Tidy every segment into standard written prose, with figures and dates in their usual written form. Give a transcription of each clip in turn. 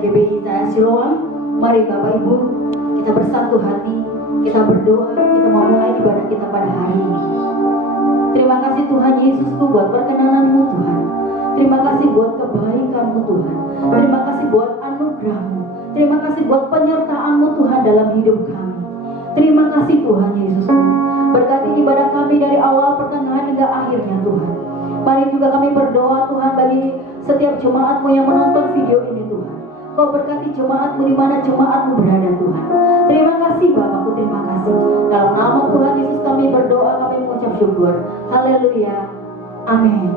GBI Saya Siloam. Mari Bapak Ibu, kita bersatu hati, kita berdoa, kita memulai ibadah kita pada hari ini. Terima kasih Tuhan Yesusku buat perkenanan-Mu Tuhan. Terima kasih buat kebaikan-Mu Tuhan. Terima kasih buat anugerah-Mu. Terima kasih buat penyertaan-Mu Tuhan dalam hidup kami. Terima kasih Tuhan Yesusku. Berkati ibadah kami dari awal, pertengahan hingga akhirnya Tuhan. Mari juga kami berdoa Tuhan bagi setiap jemaat-Mu yang menonton video ini Tuhan. Kau berkati jemaat-Mu di mana jemaat-Mu berada Tuhan. Terima kasih Bapakku, terima kasih. Dalam nama Tuhan Yesus kami berdoa, kami mengucap syukur. Haleluya. Amin.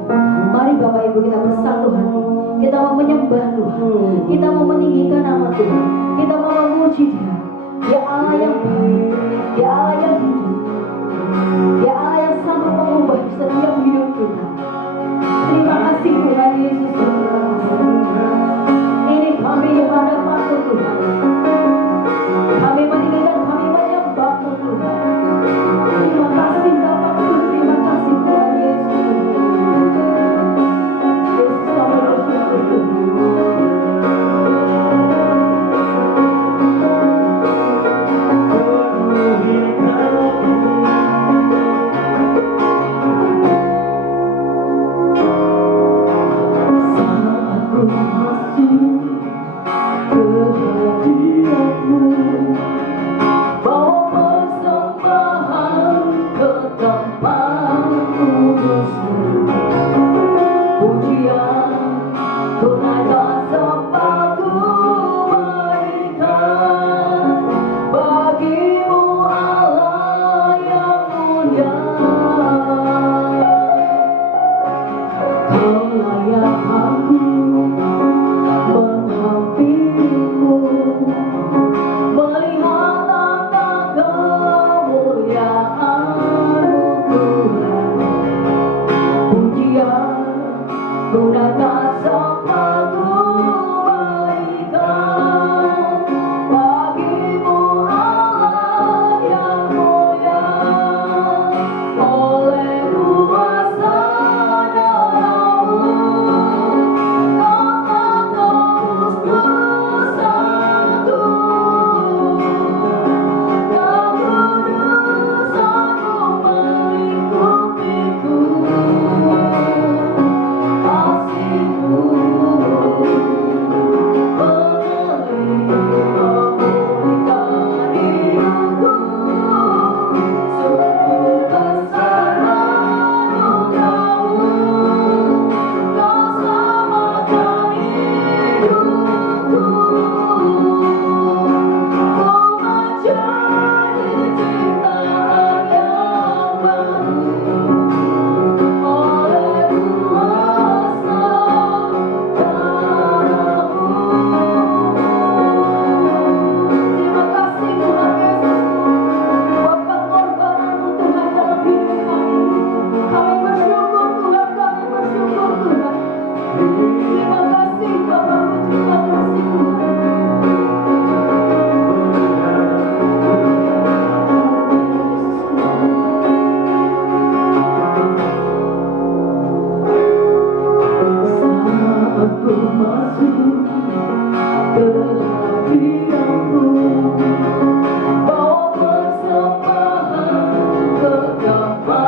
Mari Bapak Ibu kita bersatu hati. Kita mau menyembah Tuhan. Kita mau meninggikan nama Tuhan. Kita mau memuji Dia. Dia Allah yang baik. Dia Allah yang hidup. Dia Allah yang sanggup mengubah setiap hidup kita. Terima kasih Tuhan Yesus. Ini kami yang hadapan-Mu Tuhan. Kami meninggikan, kami menyembah-Mu Tuhan. Terima kasih Bapakku, terima kasih Tuhan Yesus. Yesus kami bersyukur Tuhan. Kau tak tebus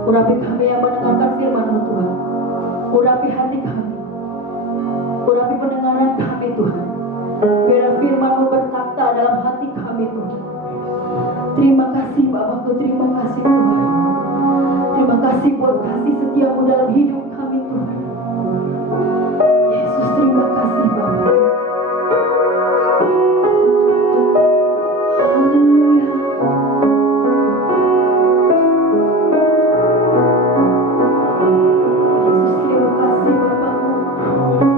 Urapi kami yang mendengarkan firman-Mu Tuhan. Urapi hati kami. Urapi pendengaran kami Tuhan. Biar firman-Mu bertakhta dalam hati kami Tuhan. Terima kasih Bapakku, terima kasih Tuhan. Terima kasih buat kasih setia-Mu dalam hidup kami Tuhan. Yesus, terima kasih Bapak. Haleluya. Yesus, terima kasih Bapakku.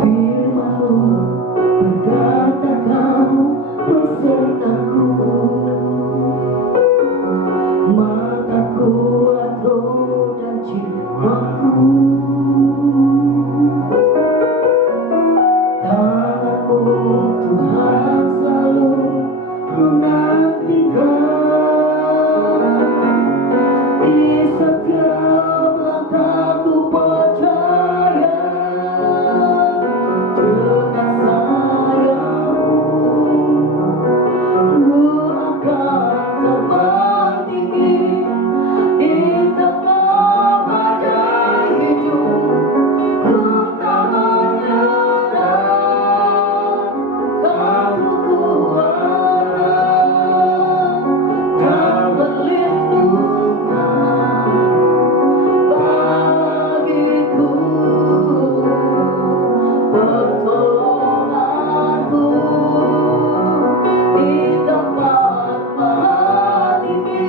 Firman-Mu berkata Kamu besertaku, maka kuat roh dan jiwaku. Tangan-Mu Tuhan selalu ku nantikan. Di setiap langkahku percaya dengan sayang-Mu ku akan terbang tinggi di tengah badai hidup. Ku tak menyerah, Kau kekuatan dan perlindungan bagiku, pertolonganku di tempat maha tinggi.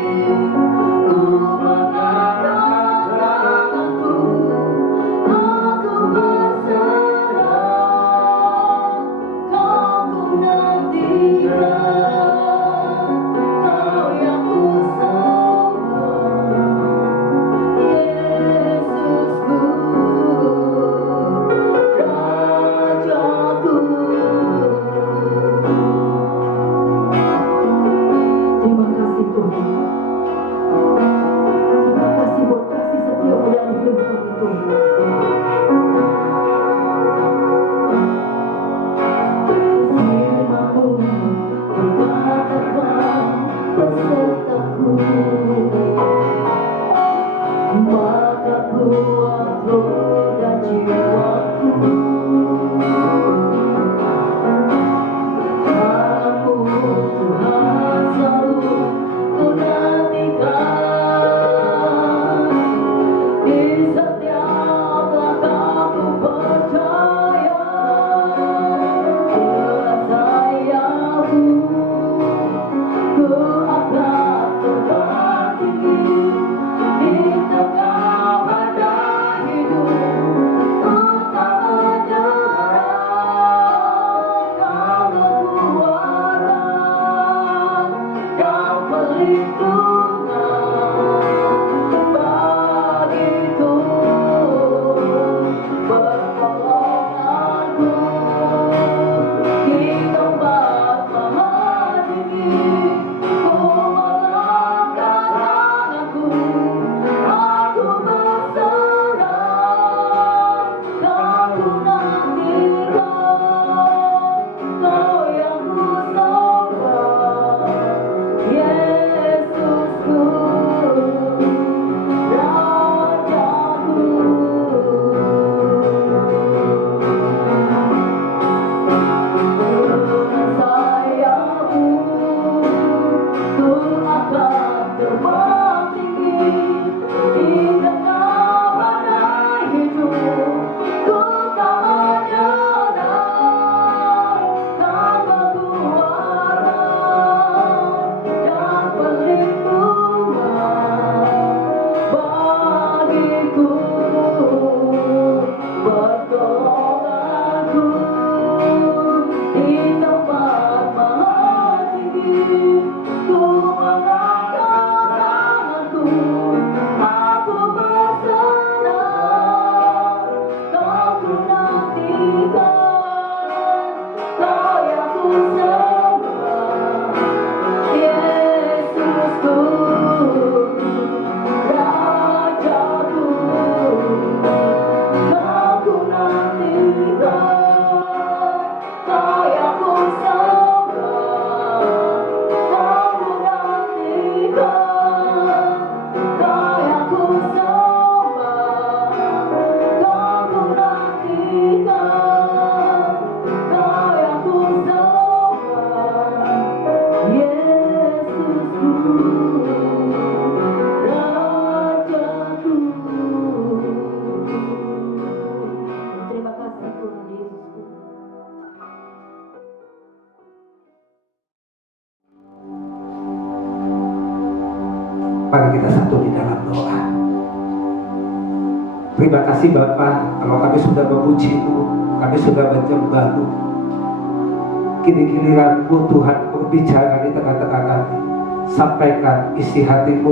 Ku mengangkat tanganku, aku berserah, Kau ku nantikan, Kau yang ku sembah, Yesusku, Rajaku. Terima kasih Tuhan. Terima kasih buat kasih setia-Mu dalam hidup kami Tuhan. Firman-Mu berkata Kau besertaku, maka kuat roh dan jiwaku. Tangan-Mu Tuhan selalu ku nantikan. Di setiap langkahku percaya dengan sayang-Mu ku akan terbang tinggi di tengah badai hidup. Ku tak menyerah, Kau kekuatan dan perlindungan bagiku, pertolonganku di tempat maha tinggi. Ku mengangkat tanganku, aku berserah, Kau ku nantikan, Kau yang ku sembah, Yesusku, Rajaku. Dengan sayang-Mu ku akan terbang tinggi di tengah badai hidup. Ku tak menyerah, Kau kekuatan dan perlindungan bagiku, pertolonganku di tempat maha tinggi. Ku mengangkat tanganku, aku berserah, Kau ku nantikan, Kau yang ku sembah, Yesusku, Rajaku. Kau ku nantikan, Kau yang ku sembah, Kau ku nantikan, Mari kita satu di dalam doa. Terima kasih Bapa, kalau kami sudah memuji-Mu, kami sudah menyembah-Mu. Kini giliran-Mu Tuhan berbicara di tengah-tengah kami. Sampaikan isi hati-Mu,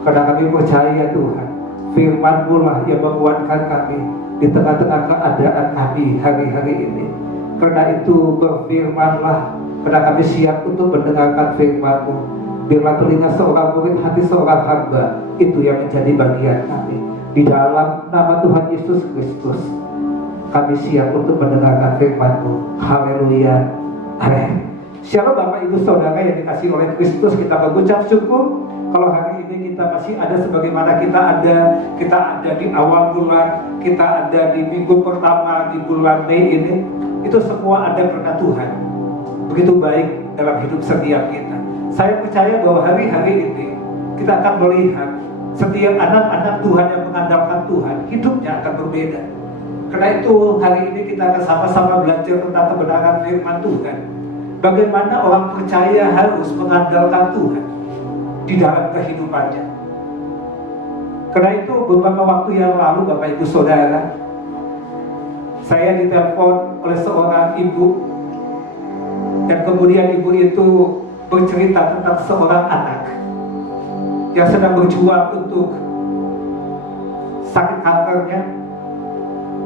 karena kami percaya Tuhan, firman-Mu lah yang menguatkan kami di tengah-tengah keadaan kami hari-hari ini. Karena itu berfirmanlah, karena kami siap untuk mendengarkan firman-Mu. Biarlah telinga seorang murid, hati seorang hamba, itu yang menjadi bagian kami. Di dalam nama Tuhan Yesus Kristus, kami siap untuk mendengarkan firman-Mu. Haleluya. Amin. Shalom Bapak Ibu Saudara yang dikasihi oleh Kristus, kita mengucap syukur kalau hari ini kita masih ada sebagaimana kita ada di awal bulan, kita ada di minggu pertama di bulan Mei ini. Itu semua ada karena Tuhan begitu baik dalam hidup setiap kita. Saya percaya bahwa hari-hari ini kita akan melihat setiap anak-anak Tuhan yang mengandalkan Tuhan, hidupnya akan berbeda. Karena itu hari ini kita akan sama-sama belajar tentang kebenaran firman Tuhan. Bagaimana orang percaya harus mengandalkan Tuhan di dalam kehidupannya. Karena itu beberapa waktu yang lalu Bapak Ibu Saudara, saya ditelepon oleh seorang ibu, dan kemudian ibu itu bercerita tentang seorang anak yang sedang berjuang untuk sakit kankernya,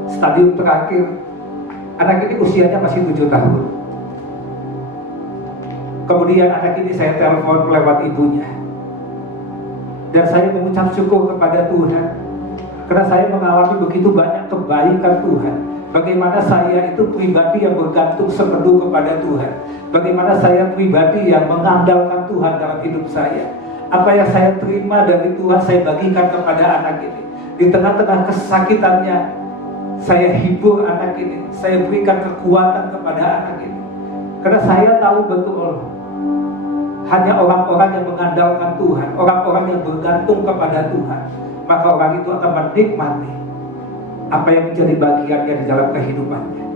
stadium terakhir. Anak ini usianya masih 7 tahun. Kemudian anak ini saya telepon lewat ibunya, dan saya mengucap syukur kepada Tuhan, karena saya mengalami begitu banyak kebaikan Tuhan. Bagaimana saya itu pribadi yang bergantung sepenuh kepada Tuhan. Bagaimana saya pribadi yang mengandalkan Tuhan dalam hidup saya. Apa yang saya terima dari Tuhan saya bagikan kepada anak ini. Di tengah-tengah kesakitannya, saya hibur anak ini. Saya berikan kekuatan kepada anak ini. Karena saya tahu betul, hanya orang-orang yang mengandalkan Tuhan, orang-orang yang bergantung kepada Tuhan, maka orang itu akan menikmati apa yang menjadi bagiannya di dalam kehidupannya.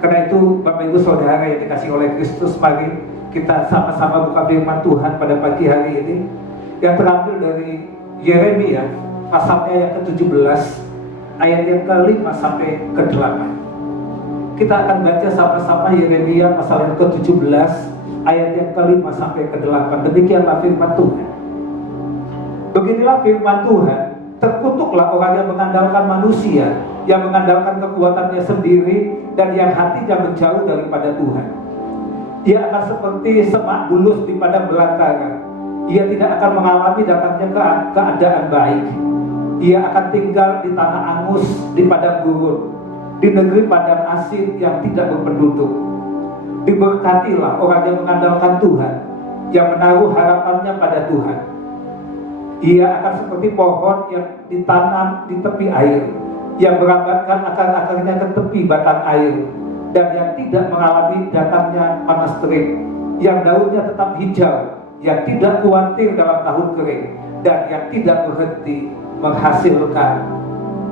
Karena itu Bapak Ibu Saudara yang dikasihi oleh Kristus, mari kita sama-sama buka firman Tuhan pada pagi hari ini yang terambil dari Yeremia pasalnya yang ke-17 ayat yang ke-5 sampai ke-8. Kita akan baca sama-sama Yeremia pasal yang ke-17 ayat yang ke-5 sampai ke-8. Demikianlah firman Tuhan. Beginilah firman Tuhan, terkutuklah orang yang mengandalkan manusia, yang mengandalkan kekuatannya sendiri, dan yang hatinya menjauh daripada Tuhan. Ia akan seperti semak bulus di padang belantara. Ia tidak akan mengalami datangnya keadaan baik. Ia akan tinggal di tanah angus, di padang gurun, di negeri padang asin yang tidak berpenduduk. Diberkatilah orang yang mengandalkan Tuhan, yang menaruh harapannya pada Tuhan. Ia akan seperti pohon yang ditanam di tepi air, yang merambatkan akar-akarnya ke tepi batang air, dan yang tidak mengalami datangnya panas terik, yang daunnya tetap hijau, yang tidak khawatir dalam tahun kering, dan yang tidak berhenti menghasilkan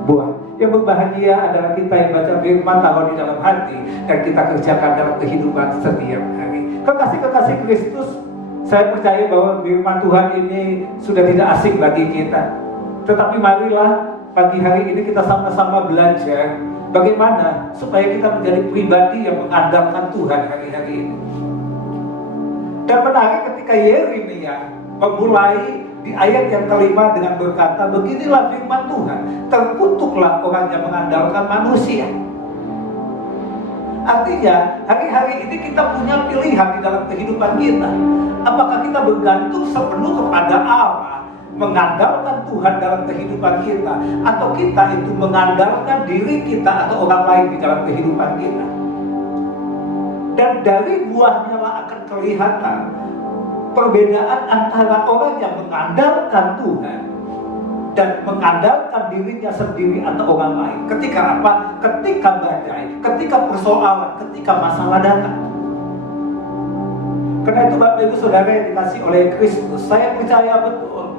buah. Yang berbahagia adalah kita yang baca firman, taruh di dalam hati, dan kita kerjakan dalam kehidupan setiap hari. Kekasih-kekasih Kristus, saya percaya bahwa firman Tuhan ini sudah tidak asing bagi kita. Tetapi marilah pagi hari ini kita sama-sama belajar bagaimana supaya kita menjadi pribadi yang mengandalkan Tuhan hari-hari ini. Dan menarik ketika Yeremia memulai di ayat yang ke-5 dengan berkata, beginilah firman Tuhan, terkutuklah orang yang mengandalkan manusia. Artinya, hari-hari ini kita punya pilihan di dalam kehidupan kita. Apakah kita bergantung sepenuh kepada Allah, mengandalkan Tuhan dalam kehidupan kita, atau kita itu mengandalkan diri kita atau orang lain di dalam kehidupan kita. Dan dari buahnya lah akan kelihatan perbedaan antara orang yang mengandalkan Tuhan dan mengandalkan dirinya sendiri atau orang lain. Ketika apa? Ketika badai, ketika persoalan, ketika masalah datang. Karena itu Bapak Ibu Saudara yang dikasihi oleh Kristus, saya percaya betul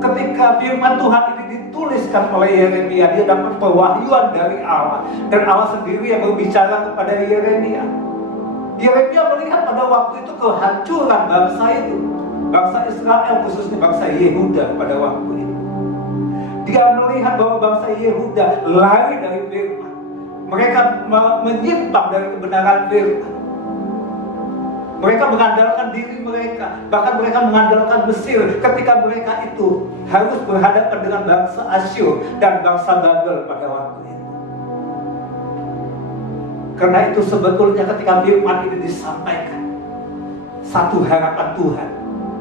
ketika firman Tuhan ini dituliskan oleh Yeremia, dia dapat pewahyuan dari Allah, dan Allah sendiri yang berbicara kepada Yeremia. Yeremia melihat pada waktu itu kehancuran bangsa itu. bangsa Israel, khususnya bangsa Yehuda pada waktu itu. Dia melihat bahwa bangsa Yehuda lari dari firman. Mereka menyimpang dari kebenaran firman. Mereka mengandalkan diri mereka, bahkan mereka mengandalkan Mesir ketika mereka itu harus berhadapan dengan bangsa Asyur dan bangsa Babel pada waktu itu. Karena itu sebetulnya ketika firman ini disampaikan, satu harapan Tuhan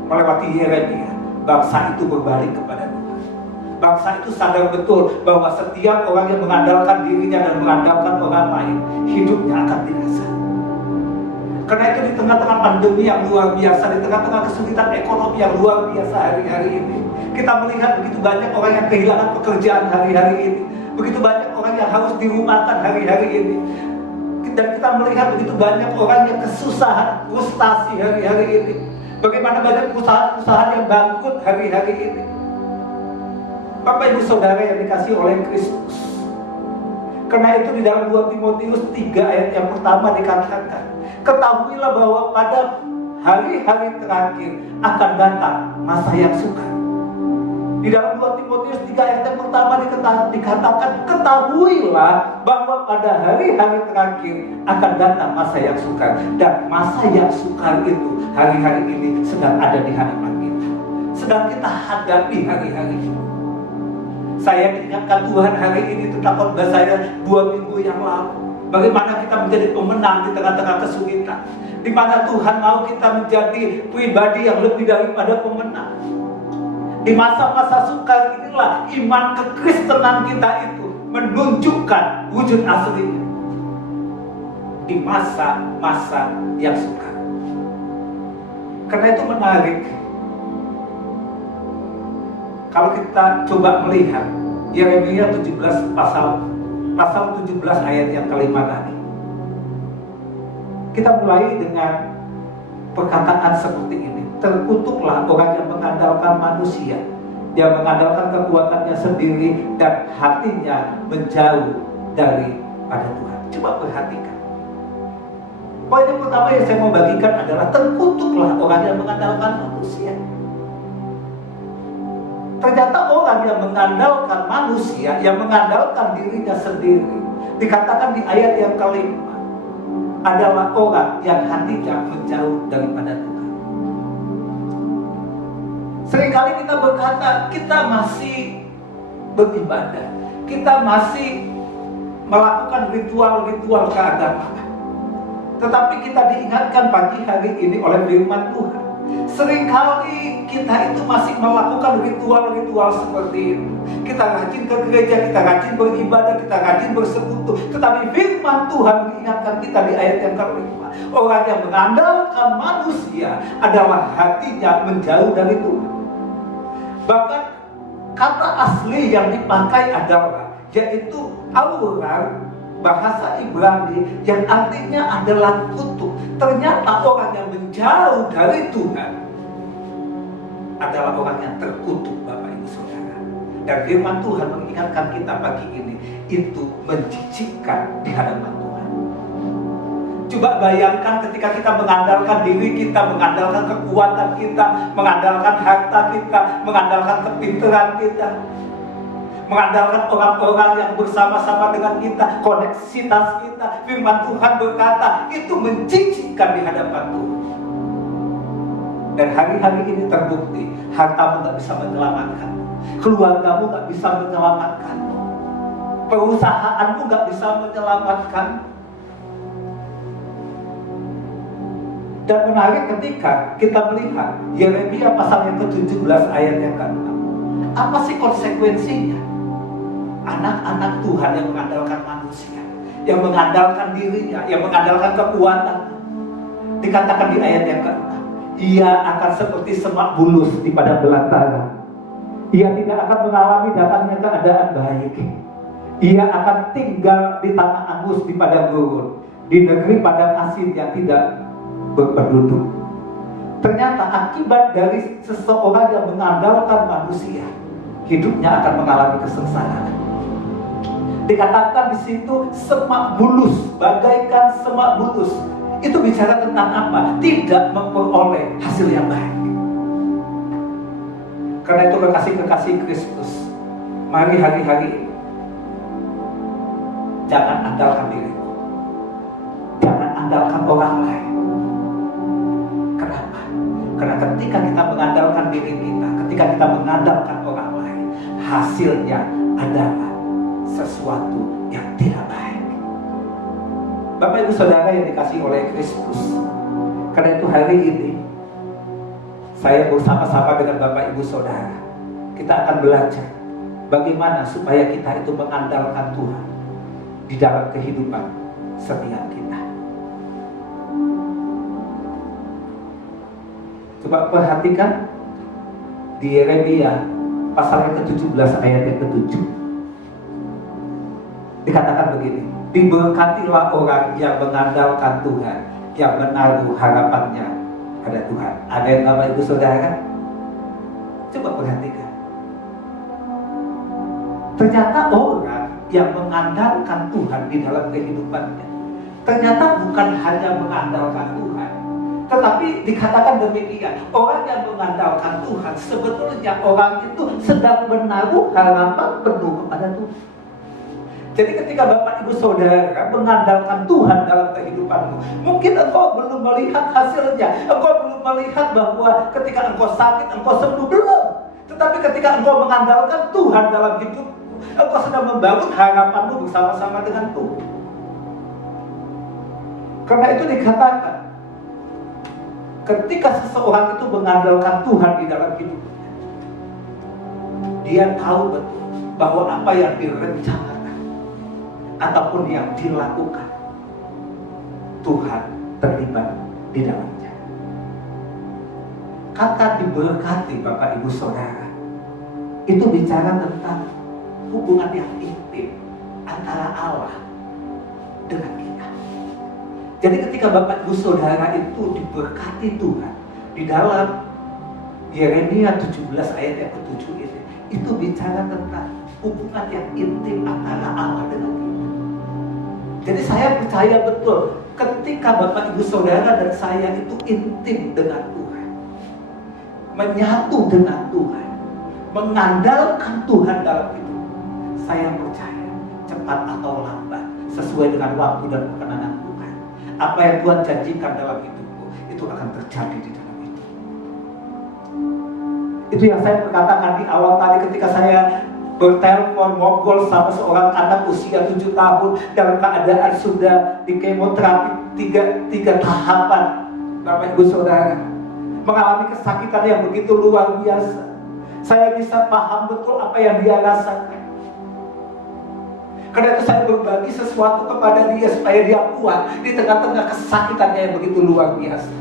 melewati Yeremia, bangsa itu berbalik kepada Tuhan. Bangsa itu sadar betul bahwa setiap orang yang mengandalkan dirinya dan mengandalkan orang lain, hidupnya akan binasa. Karena itu di tengah-tengah pandemi yang luar biasa, di tengah-tengah kesulitan ekonomi yang luar biasa hari-hari ini, kita melihat begitu banyak orang yang kehilangan pekerjaan hari-hari ini, begitu banyak orang yang harus dirumahkan hari-hari ini, dan kita melihat begitu banyak orang yang kesusahan, frustasi hari-hari ini. Bagaimana banyak perusahaan-perusahaan yang bangkrut hari-hari ini. Bapak Ibu Saudara yang dikasihi oleh Kristus, karena itu di dalam 2 Timotius 3 ayat yang pertama dikatakan, ketahuilah bahwa pada hari-hari terakhir akan datang masa yang sukar. Di dalam 2 Timotius 3 ayat yang pertama dikatakan, ketahuilah bahwa pada hari-hari terakhir akan datang masa yang sukar. Dan masa yang sukar itu hari-hari ini sedang ada di hadapan kita, sedang kita hadapi hari-hari ini. Saya diingatkan Tuhan hari ini tentang khotbah saya 2 minggu yang lalu. Bagaimana kita menjadi pemenang di tengah-tengah kesulitan, di mana Tuhan mau kita menjadi pribadi yang lebih daripada pemenang. Di masa-masa sukar inilah iman kekristenan kita itu menunjukkan wujud aslinya. Di masa-masa yang sukar. Karena itu menarik kalau kita coba melihat Yeremia 17 pasal 17 ayat yang kelima tadi. Kita mulai dengan perkataan seperti ini. Terkutuklah orang yang mengandalkan manusia, yang mengandalkan kekuatannya sendiri dan hatinya menjauh daripada Tuhan. Coba perhatikan. Poin yang pertama yang saya mau bagikan adalah terkutuklah orang yang mengandalkan manusia. Ternyata orang yang mengandalkan manusia, yang mengandalkan dirinya sendiri, dikatakan di ayat yang kelima, adalah orang yang hatinya menjauh daripada Tuhan. Seringkali kita berkata, kita masih beribadah, kita masih melakukan ritual-ritual keagamaan. Tetapi kita diingatkan pagi hari ini oleh firman Tuhan, seringkali kita itu masih melakukan ritual-ritual seperti itu. Kita rajin ke gereja, kita rajin beribadah, kita rajin bersekutu. Tetapi firman Tuhan mengingatkan kita di ayat yang kelima, orang yang mengandalkan manusia adalah hatinya menjauh dari Tuhan. Bahkan kata asli yang dipakai adalah yaitu aurar, bahasa Ibrani yang artinya adalah kutuk. Ternyata orang yang menjauh dari Tuhan adalah orang yang terkutuk, Bapak Ibu Saudara. Dan firman Tuhan mengingatkan kita pagi ini, itu menjijikkan di hadapan Tuhan. Coba bayangkan ketika kita mengandalkan diri kita, mengandalkan kekuatan kita, mengandalkan harta kita, mengandalkan kepintaran kita, mengandalkan orang-orang yang bersama-sama dengan kita, koneksitas kita. Firman Tuhan berkata, itu menjijikkan di hadapan Tuhan. Dan hari-hari ini terbukti, hartamu gak bisa menyelamatkanmu, keluargamu gak bisa menyelamatkanmu, perusahaanmu gak bisa menyelamatkanmu. Dan menarik ketika kita melihat Yeremia pasal yang ke-17 ayat yang ke-6. Apa sih konsekuensinya? Anak-anak Tuhan yang mengandalkan manusia, yang mengandalkan dirinya, yang mengandalkan kekuatan, dikatakan di ayat yang ke-6, ia akan seperti semak bulus di padang belantara. Ia tidak akan mengalami datangnya keadaan baik. Ia akan tinggal di tanah angus di padang gurun, di negeri padang asin yang tidak berpenduduk. Ternyata akibat dari seseorang yang mengandalkan manusia, hidupnya akan mengalami kesengsaraan. Dikatakan di situ semak bulus, bagaikan semak bulus. Itu bicara tentang apa? Tidak memperoleh hasil yang baik. Karena itu kekasih-kekasih Kristus, mari hari-hari ini jangan andalkan dirimu, jangan andalkan orang lain. Kenapa? Karena ketika kita mengandalkan diri kita, ketika kita mengandalkan orang lain, hasilnya adalah sesuatu yang tidak baik. Bapak Ibu Saudara yang dikasihi oleh Kristus, karena itu hari ini saya bersama-sama dengan Bapak Ibu Saudara, kita akan belajar bagaimana supaya kita itu mengandalkan Tuhan di dalam kehidupan setiap kita. Coba perhatikan di Yeremia pasal yang ke-17 ayat yang ke-7. Dikatakan begini, diberkatilah orang yang mengandalkan Tuhan, yang menaruh harapannya pada Tuhan. Ada yang Bapak Ibu Saudara? Coba perhatikan. Ternyata orang yang mengandalkan Tuhan di dalam kehidupannya, ternyata bukan hanya mengandalkan Tuhan, tetapi dikatakan demikian, orang yang mengandalkan Tuhan, sebetulnya orang itu sedang menaruh harapan penuh kepada Tuhan. Jadi ketika Bapak Ibu Saudara mengandalkan Tuhan dalam kehidupanmu, mungkin engkau belum melihat hasilnya, engkau belum melihat bahwa ketika engkau sakit, engkau sembuh, belum. Tetapi ketika engkau mengandalkan Tuhan dalam hidupmu, engkau sedang membangun harapanmu bersama-sama dengan Tuhan. Karena itu dikatakan, ketika seseorang itu mengandalkan Tuhan di dalam hidupnya, dia tahu betul bahwa apa yang direncanakan ataupun yang dilakukan, Tuhan terlibat di dalamnya. Kata diberkati Bapak Ibu Saudara, itu bicara tentang hubungan yang intim antara Allah dengan kita. Jadi ketika Bapak Ibu Saudara itu diberkati Tuhan di dalam Yeremia 17 ayat yang ke-7 ini, itu bicara tentang hubungan yang intim antara Allah dengan kita. Jadi saya percaya betul ketika Bapak Ibu Saudara dan saya itu intim dengan Tuhan, menyatu dengan Tuhan, mengandalkan Tuhan dalam hidup, saya percaya cepat atau lambat, sesuai dengan waktu dan perkenan Tuhan, apa yang Tuhan janjikan dalam hidupku itu akan terjadi di dalam hidup. Itu yang saya katakan di awal tadi ketika saya bertelepon ngobrol sama seorang anak usia 7 tahun dalam keadaan sudah di kemoterapi tiga tahapan. Bapak Ibu Saudara mengalami kesakitan yang begitu luar biasa. Saya bisa paham betul apa yang dia rasakan. Karena itu saya berbagi sesuatu kepada dia supaya dia kuat di tengah-tengah kesakitannya yang begitu luar biasa.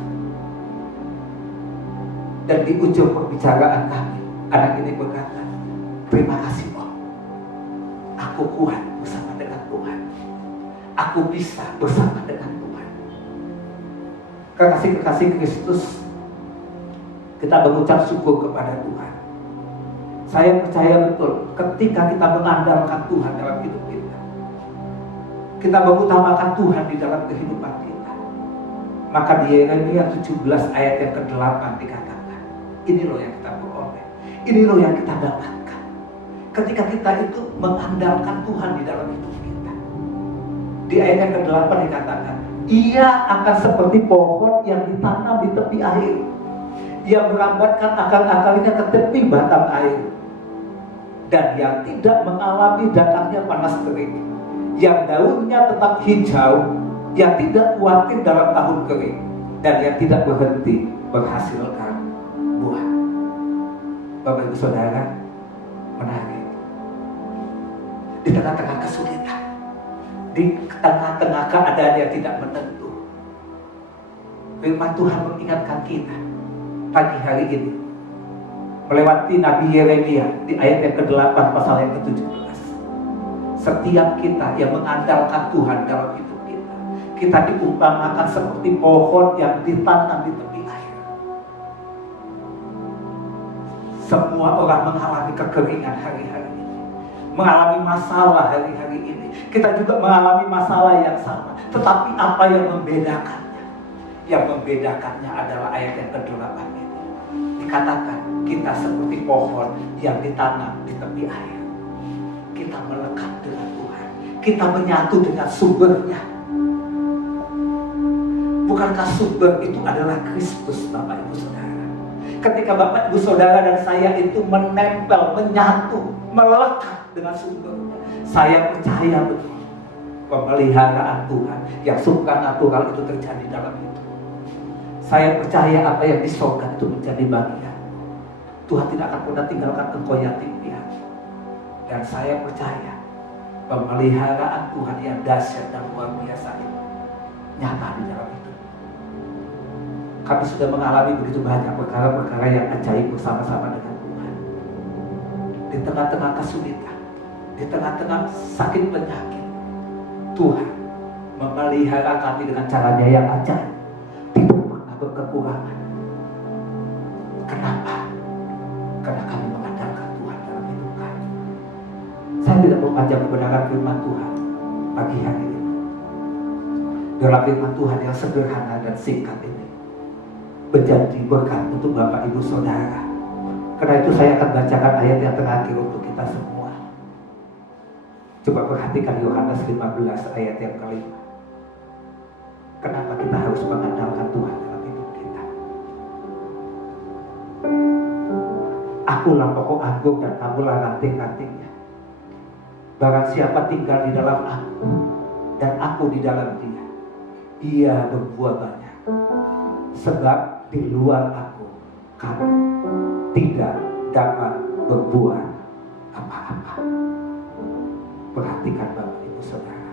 Dan di ujung perbicaraan kami, anak ini berkata, terima kasih Om, aku kuat bersama dengan Tuhan, aku bisa bersama dengan Tuhan. Kekasih-kekasih Kristus, kita mengucap syukur kepada Tuhan. Saya percaya betul ketika kita mengandalkan Tuhan dalam hidup kita, kita mengutamakan Tuhan di dalam kehidupan kita, maka di Yeremia 17 ayat yang ke-8 dikatakan, ini loh yang kita peroleh, ini loh yang kita dapatkan ketika kita itu mengandalkan Tuhan di dalam hidup kita. Di ayat yang ke-8 dikatakan, ia akan seperti pohon yang ditanam di tepi air, yang merambatkan akar-akarnya ke tepi batang air, dan yang tidak mengalami datangnya panas terik, yang daunnya tetap hijau, yang tidak khawatir dalam tahun kering, dan yang tidak berhenti menghasilkan buah. Bapak Ibu Saudara, menarik. Di tengah-tengah kesulitan, di tengah-tengah keadaan yang tidak menentu, firman Tuhan mengingatkan kita pagi hari ini melewati Nabi Yeremia di ayat yang ke-8 pasal yang ke-17. Setiap kita yang mengandalkan Tuhan dalam hidup kita, kita diumpamakan seperti pohon yang ditanam di tepi air. Semua orang mengalami kekeringan hari-hari ini, mengalami masalah hari-hari ini. Kita juga mengalami masalah yang sama. Tetapi apa yang membedakannya? Yang membedakannya adalah ayat yang ke-8 ini. Dikatakan, kita seperti pohon yang ditanam di tepi air. Kita melekat dengan Tuhan. Kita menyatu dengan sumbernya. Bukankah sumber itu adalah Kristus, Bapak Ibu Saudara? Ketika Bapak Ibu Saudara dan saya itu menempel, menyatu, melekat dengan sumbernya, saya percaya betul pemeliharaan Tuhan yang supranatural itu terjadi dalam hidup. Saya percaya apa yang di sorga itu menjadi bagian. Tuhan tidak akan pernah tinggalkan engkau yatim piatu. Dan saya percaya pemeliharaan Tuhan yang dahsyat dan luar biasa itu nyata di dalam hidup. Kami sudah mengalami begitu banyak perkara-perkara yang ajaib bersama-sama dengan Tuhan. Di tengah-tengah kesulitan, di tengah-tengah sakit penyakit, Tuhan memelihara kami dengan caranya yang ajaib. Tidak pernah berkekurangan. Kenapa? Karena kami mengandalkan Tuhan dalam hidup kami. Saya tidak memanjang kebenaran firman Tuhan pagi hari ini. Dalam firman Tuhan yang sederhana dan singkat ini menjadi berkat untuk Bapak Ibu Saudara. Karena itu saya akan bacakan ayat yang terakhir untuk kita semua. Coba perhatikan Yohanes 15 ayat yang kelima. Kenapa kita harus mengandalkan Tuhan dalam hidup kita? Akulah pokok anggur dan kamulah ranting-rantingnya. Barang siapa tinggal di dalam aku dan aku di dalam dia, ia berbuah banyak. Sebab di luar aku, kamu tidak dapat berbuat apa-apa. Perhatikan Bapak Ibu Saudara.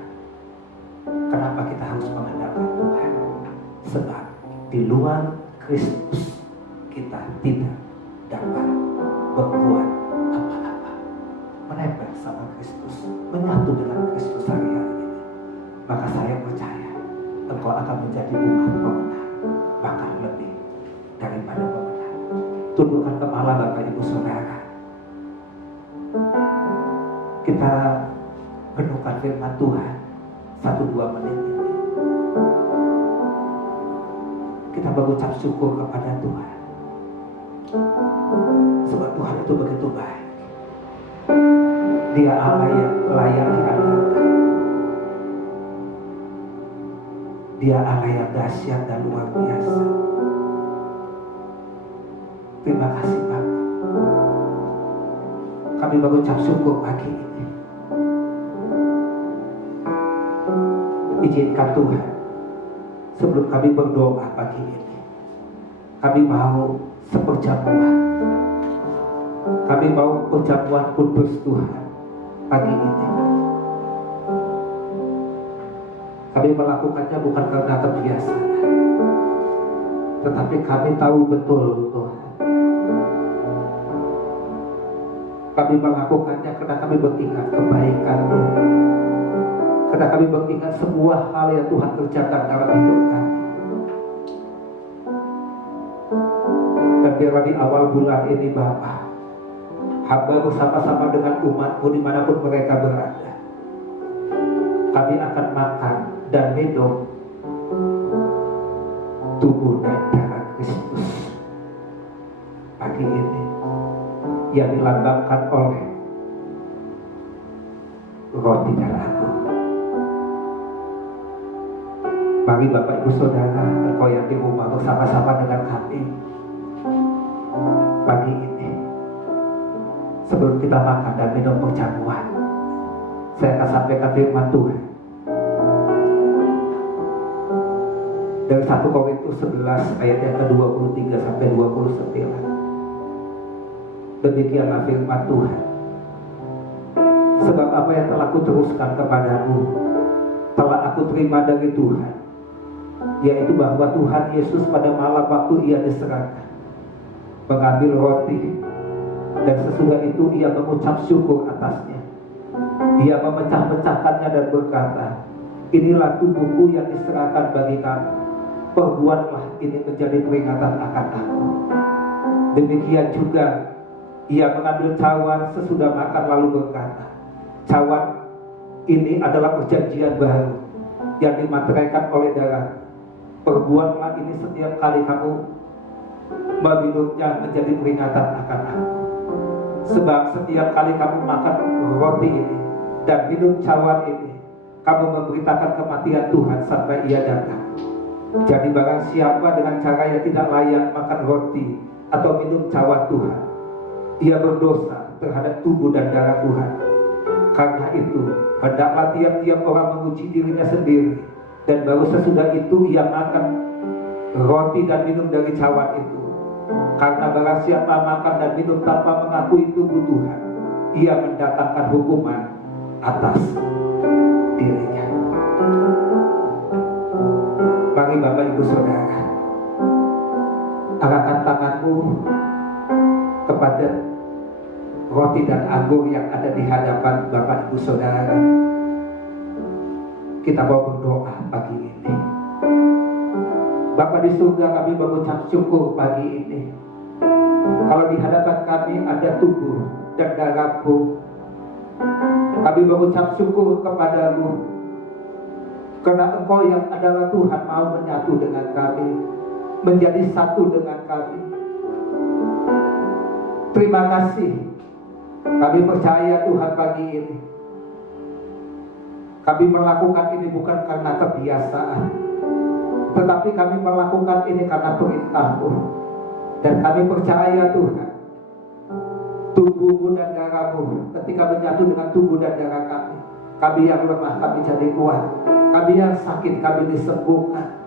Kenapa kita harus mengandalkan Tuhan? Sebab di luar Kristus kita tidak dapat berbuat apa-apa. Menempel sama Kristus, menyatu dengan Kristus hari-hari ini. Maka saya percaya engkau akan menjadi umat pemenang, bahkan lebih daripada pemenang. Tundukkan kepala Bapak Ibu Saudara. Kita renungkan firman Tuhan 1-2 menit ini. Kita mengucap syukur kepada Tuhan. Sebab Tuhan itu begitu baik. Dia Allah yang layak diandalkan. Dia Allah yang dahsyat dan luar biasa. Terima kasih Bapak. Kami mengucap syukur pagi ini. Izinkan Tuhan, sebelum kami berdoa pagi ini, kami mau seperjamuan. Kami mau perjamuan kudus Tuhan pagi ini. Kami melakukannya bukan karena kebiasaan, tetapi kami tahu betul Tuhan. Kami melakukannya karena kami mengingat kebaikan-Mu. Karena kami mengingat semua hal yang Tuhan kerjakan dalam hidup kami. Dan biarlah di awal bulan ini Bapa, hamba bersama-sama dengan umat-Mu dimanapun mereka berada, kami akan makan dan minum tubuh dan darah Kristus pagi ini, yang dilambangkan oleh roti dan anggur. Mari Bapak Ibu Saudara, engkau yang di rumah bersama-sama dengan kami pagi ini, sebelum kita makan dan minum perjamuan, saya akan sampaikan firman Tuhan dari 1 Korintus 11 ayat yang ke-23 sampai 29. Demikianlah firman Tuhan. Sebab apa yang telah kuteruskan kepadamu telah aku terima dari Tuhan, yaitu bahwa Tuhan Yesus pada malam waktu ia diserahkan mengambil roti, dan sesudah itu ia mengucap syukur atasnya. Ia memecah-mecahkannya dan berkata, inilah tubuhku yang diserahkan bagi kamu. Perbuatlah ini menjadi peringatan akan aku. Demikian juga ia mengambil cawan sesudah makan lalu berkata, cawan ini adalah perjanjian baru yang dimateraikan oleh darah. Perbuatlah ini setiap kali kamu meminumnya menjadi peringatan akan aku. Sebab setiap kali kamu makan roti ini dan minum cawan ini, kamu memberitakan kematian Tuhan sampai ia datang. Jadi barang siapa dengan cara yang tidak layak makan roti atau minum cawan Tuhan, ia berdosa terhadap tubuh dan darah Tuhan. Karena itu, hendaklah tiap-tiap orang menguji dirinya sendiri, dan baru sesudah itu ia makan roti dan minum dari cawan itu. Karena barang siapa makan dan minum tanpa mengakui tubuh Tuhan, ia mendatangkan hukuman atas dirinya. Mari Bapak Ibu Saudara, arahkan tanganmu kepada roti dan anggur yang ada di hadapan Bapak Ibu Saudara. Kita mau berdoa pagi ini. Bapa di surga, kami mengucap syukur pagi ini. Kalau di hadapan kami ada tubuh dan darah-Mu, kami mengucap syukur kepadamu, karena Engkau yang adalah Tuhan mau menyatu dengan kami, menjadi satu dengan kami. Terima kasih. Kami percaya Tuhan pagi ini, kami melakukan ini bukan karena kebiasaan, tetapi kami melakukan ini karena perintah-Mu. Dan kami percaya Tuhan, tubuh-Mu dan darah-Mu ketika menyatu dengan tubuh dan darah kami, kami yang lemah kami jadi kuat, kami yang sakit kami disembuhkan.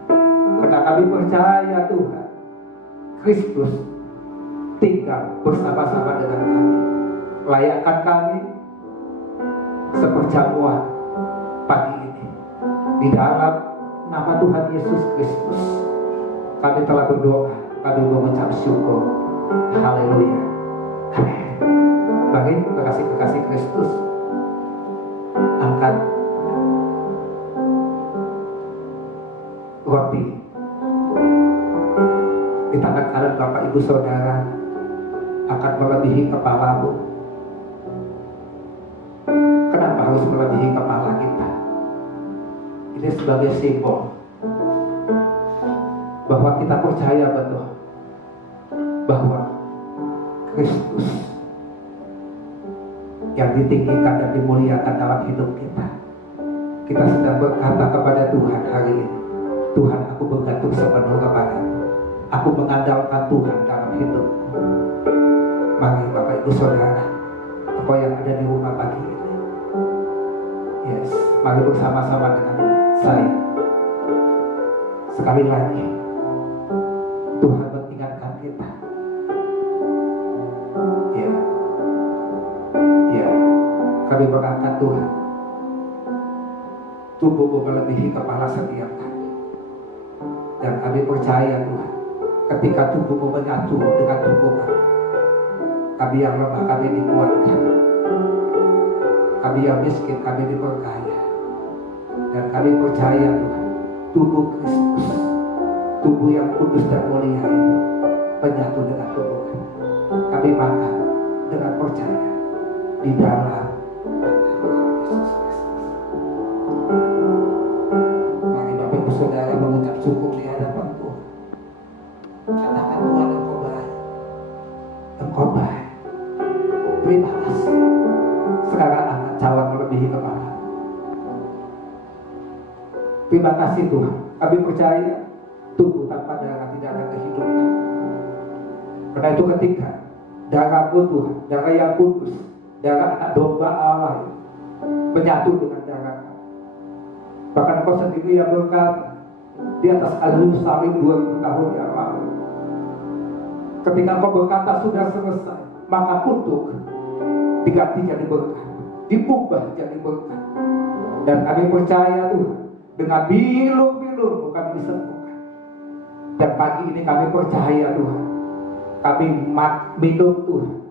Karena kami percaya Tuhan, Kristus tinggal bersama-sama dengan kami. Layakkan kami seperjamuan pagi ini. Di dalam nama Tuhan Yesus Kristus kami telah berdoa, kami mengucap syukur. Haleluya. Amin. Bagi kekasih-kekasih Kristus, angkat roti di tangan kanan Bapak Ibu Saudara akan melebihi kepalamu. Kenapa harus melebihi kepala kita? Ini sebagai simbol bahwa kita percaya betul bahwa Kristus yang ditinggikan dan dimuliakan dalam hidup kita. Kita sedang berkata kepada Tuhan hari ini, Tuhan, aku bergantung sepenuh kepada-Mu. Aku mengandalkan Tuhan dalam hidup. Mari Bapak Ibu Saudara, Engkau yang ada di rumah pagi ini, yes, mari bersama-sama dengan saya. Sekali lagi, Tuhan mengingatkan kita. Ya, kami mengangkat Tuhan. Tubuh-Mu melebihi kepala setiap kami. Dan kami percaya Tuhan, ketika tubuh-Mu menyatu dengan tubuh kami yang lemah kami dikuatkan, kami yang miskin kami diberkaya. Dan kami percaya Tuhan, tubuh Kristus, tubuh yang kudus dan mulia itu menyatu dengan tubuh kami. Kami makan dengan percaya di dalam nama Tuhan Yesus Kristus. Mari Bapak Ibu Saudara mengucap syukur di hadapan Tuhan. Katakan, Tuhan, Engkau baik. Engkau baik. Terima kasih. Sekarang angkat cawan melebihi kepala. Terima kasih Tuhan. Kami percaya tubuh tanpa darah tidak ada kehidupan. Karena itu ketika darah-Mu Tuhan, darah yang kudus, darah anak domba Allah menyatu dengan darah kami. Bahkan Engkau sendiri yang berkata di atas kayu salib 2000 tahun yang lalu, ketika Engkau berkata sudah selesai, maka kutuk diganti jadi berkat, diubah jadi berkat. Dan kami percaya Tuhan, dengan bilur-bilur kami disembuhkan. Dan pagi ini kami percaya Tuhan, kami minum Tuhan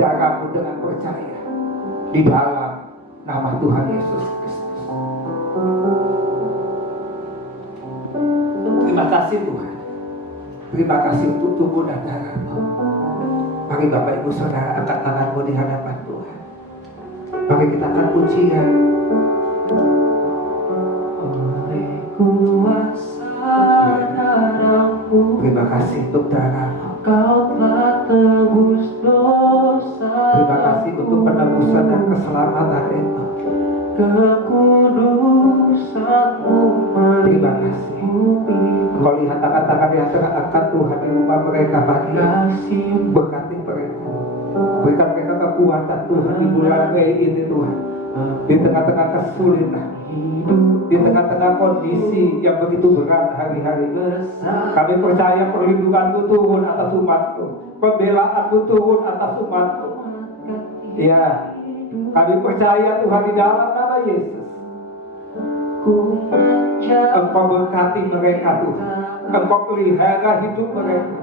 darah-Mu dengan percaya di dalam nama Tuhan Yesus Kristus. Terima kasih Tuhan. Terima kasih untuk tubuh dan darah-Mu. Mari Bapak Ibu Saudara angkat tangan-Mu di hadapan Tuhan. Mari kita akan pujian. Oleh kuasa darah-Mu. Terima Terima kasih untuk darah-Mu. Kau telah tebus dosa. Terima kasih untuk penebusan dan keselamatan itu. Kekudusan-Mu Terima kasih. Kau lihat tangan-tangan yang terangkat Tuhan di rumah mereka pagi ini. Berkati mereka. Berikan mereka kekuatan Tuhan di bulan Mei ini Tuhan. Di tengah-tengah kesulitan, di tengah-tengah kondisi yang begitu berat hari-hari ini, kami percaya perlindungan-Mu turun atas umat-Mu, pembelaan-Mu turun atas umat-Mu. Ya, kami percaya Tuhan di dalam nama Yesus, Engkau berkati mereka Tuhan, Engkau pelihara hidup mereka.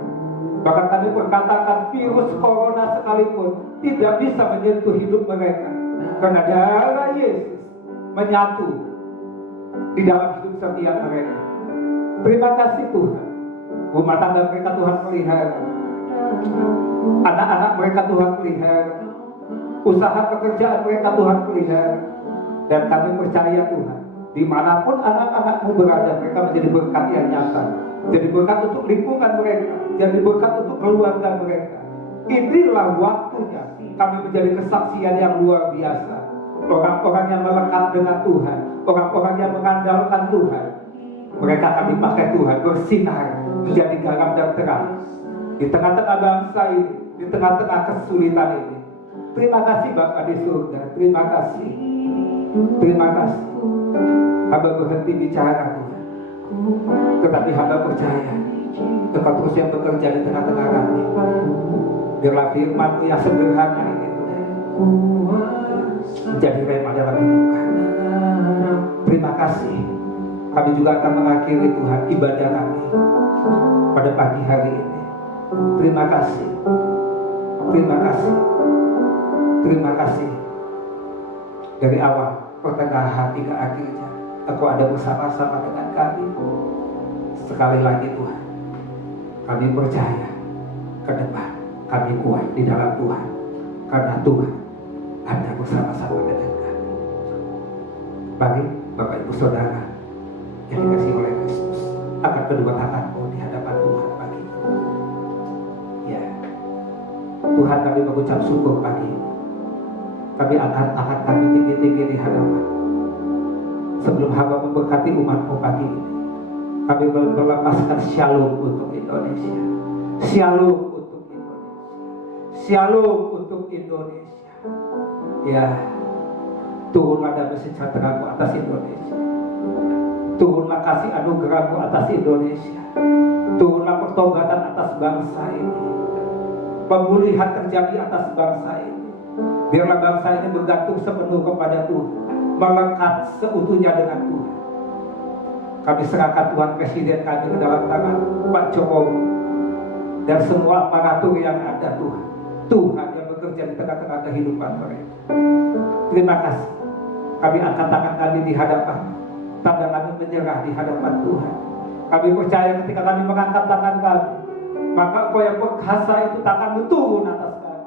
Bahkan kami berkatakan virus corona sekalipun tidak bisa menyentuh hidup mereka, karena darah Yesus menyatu di dalam hidup setiap mereka. Terima kasih Tuhan. Rumah tangga mereka Tuhan pelihara, anak-anak mereka Tuhan pelihara, usaha pekerjaan mereka Tuhan pelihara. Dan kami percaya Tuhan, dimanapun anak-anak-Mu berada, mereka menjadi berkat yang nyata, jadi berkat untuk lingkungan mereka, jadi berkat untuk keluarga mereka. Inilah waktunya kami menjadi kesaksian yang luar biasa. Orang-orang yang melekat dengan Tuhan, orang-orang yang mengandalkan Tuhan, mereka akan dipakai Tuhan bersinar menjadi garam dan terang di tengah-tengah bangsa ini, di tengah-tengah kesulitan ini. Terima kasih Bapa di surga, terima kasih, terima kasih. Hamba berhenti bicara Tuhan, tetapi hamba percaya Engkau terus yang bekerja di tengah-tengah kami. Biarlah firman-Mu yang sederhana ini Tuhan menjadi rema dalam hidup kami. Terima kasih. Kami juga akan mengakhiri Tuhan ibadah kami pada pagi hari ini. Terima kasih, terima kasih, terima kasih. Dari awal, pertengahan hingga akhirnya, Engkau ada bersama-sama dengan kami. Sekali lagi Tuhan, kami percaya ke depan kami kuat di dalam Tuhan, karena Tuhan ada bersama-sama dengan kami. Bagi Bapak Ibu Saudara yang dikasihi oleh Kristus, angkat kedua tanganmu di hadapan Tuhan pagi ini. Ya, Tuhan, kami mengucap syukur pagi ini. Kami angkat tangan kami tinggi-tinggi di hadapan. Sebelum hamba memberkati umat-Mu pagi ini, kami melepaskan shalom untuk Indonesia, shalom untuk Indonesia, shalom untuk Indonesia. Ya, turunlah damai sejahtera-Mu atas Indonesia, turunlah kasih anugerah-Mu atas Indonesia, turunlah pertobatan atas bangsa ini, pemulihan terjadi atas bangsa ini. Biarlah bangsa ini bergantung sepenuh kepada Tuhan, melekat seutuhnya dengan Tuhan. Kami serahkan Tuhan Presiden kami ke dalam tangan Pak Jokowi dan semua aparatur yang ada Tuhan. Tuhan yang bekerja di tengah-tengah kehidupan mereka. Terima kasih. Kami angkat tangan kami di hadapan, tanda kami menyerah di hadapan Tuhan. Kami percaya ketika kami mengangkat tangan kami, maka Engkau yang berkuasa itu tangan-Mu turun atas kami.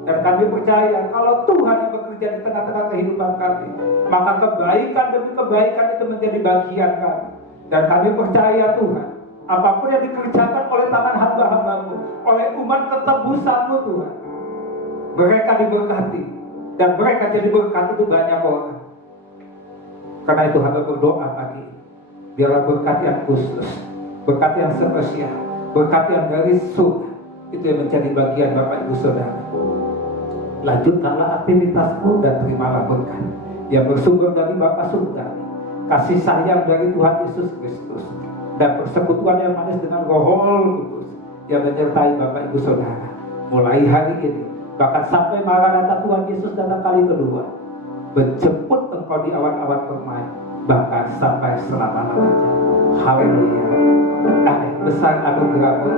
Dan kami percaya kalau Tuhan yang bekerja di tengah-tengah kehidupan kami, maka kebaikan demi kebaikan itu menjadi bagian kami. Dan kami percaya Tuhan, apapun yang dikerjakan oleh tangan hamba-hamba-Mu, oleh umat ketebusan-Mu Tuhan, mereka diberkati dan mereka jadi berkat itu banyak orang. Karena itu hamba berdoa pagi ini, biarlah berkat yang khusus, berkat yang spesial, berkat yang dari surga itu yang menjadi bagian Bapak Ibu Saudara. Lanjutkanlah aktivitasmu dan terimalah berkat yang bersumber dari Bapa surga, kasih sayang dari Tuhan Yesus Kristus, dan persekutuan yang manis dengan Roh Kudus yang menyertai Bapak Ibu Saudara mulai hari ini, bahkan sampai Maranatha Tuhan Yesus datang kali kedua, menjemput engkau di awan-awan permai, bahkan sampai selama-lamanya. Haleluya. Amin. Besar anugerah-Mu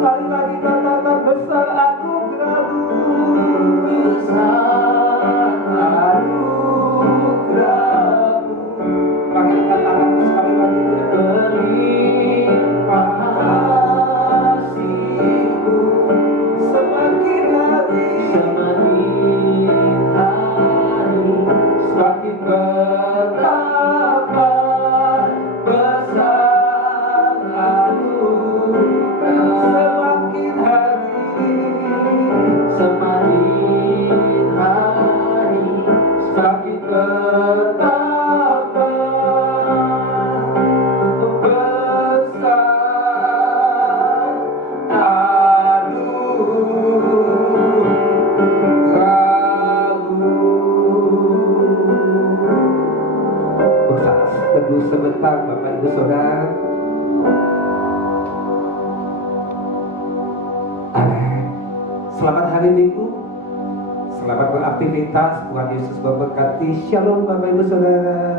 Sekali lagi katakan besar anugerah-Mu. datang Bapak Ibu Saudara. Amin. Selamat hari Minggu. Selamat beraktivitas. Tuhan Yesus memberkati. Shalom Bapak Ibu Saudara.